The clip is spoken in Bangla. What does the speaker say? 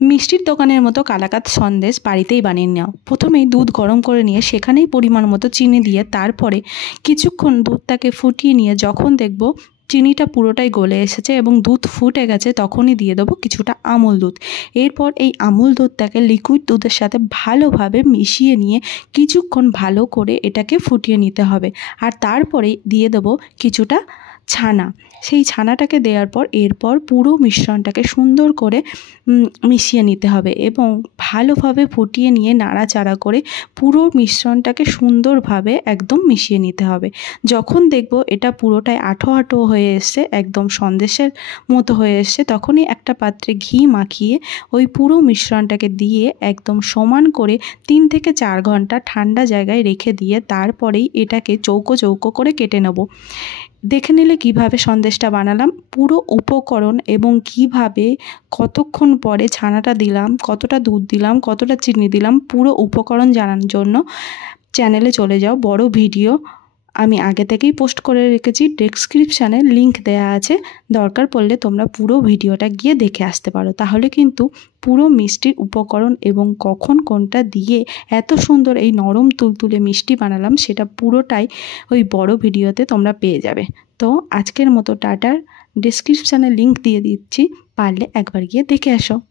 মিষ্টির দোকানের মতো কালাকাঁদ সন্দেশ বাড়িতেই বানিয়ে নাও। প্রথমেই দুধ গরম করে নিয়ে সেখানেই পরিমাণ মতো চিনি দিয়ে তারপরে কিছুক্ষণ দুধটাকে ফুটিয়ে নিয়ে যখন দেখব চিনিটা পুরোটাই গলে এসেছে এবং দুধ ফুটে গেছে তখনই দিয়ে দেবো কিছুটা আমুল দুধ। এরপর এই আমুল দুধটাকে লিকুইড দুধের সাথে ভালোভাবে মিশিয়ে নিয়ে কিছুক্ষণ ভালো করে এটাকে ফুটিয়ে নিতে হবে। আর তারপরেই দিয়ে দেবো কিছুটা ছানা। সেই ছানাটাকে দেওয়ার পর এরপর পুরো মিশ্রণটাকে সুন্দর করে মিশিয়ে নিতে হবে এবং ভালোভাবে ফুটিয়ে নিয়ে নাড়াচাড়া করে পুরো মিশ্রণটাকে সুন্দরভাবে একদম মিশিয়ে নিতে হবে। যখন দেখব এটা পুরোটাই আঠো আঠো হয়ে এসছে, একদম সন্দেশের মতো হয়ে এসছে, তখনই একটা পাত্রে ঘি মাখিয়ে ওই পুরো মিশ্রণটাকে দিয়ে একদম সমান করে 3 থেকে 4 ঘন্টা ঠান্ডা জায়গায় রেখে দিয়ে তারপরেই এটাকে চৌকো চৌকো করে কেটে নেব। দেখে নিলে কিভাবে সন্দেশটা বানালাম, পুরো উপকরণ এবং কিভাবে কতক্ষণ পরে ছানাটা দিলাম, কতটা দুধ দিলাম, কতটা চিনি দিলাম, পুরো উপকরণ জানার জন্য চ্যানেলে চলে যাও। বড় ভিডিও আমি আগে থেকেই পোস্ট করে রেখেছি, ডেসক্রিপশানে লিংক দেওয়া আছে, দরকার পড়লে তোমরা পুরো ভিডিওটা গিয়ে দেখে আসতে পারো। তাহলে কিন্তু পুরো মিষ্টির উপকরণ এবং কখন কোনটা দিয়ে এত সুন্দর এই নরম তুলতুলে মিষ্টি বানালাম সেটা পুরোটাই ওই বড় ভিডিওতে তোমরা পেয়ে যাবে। তো আজকের মতো টাটার, ডেসক্রিপশানে লিংক দিয়ে দিচ্ছি, পারলে একবার গিয়ে দেখে আসো।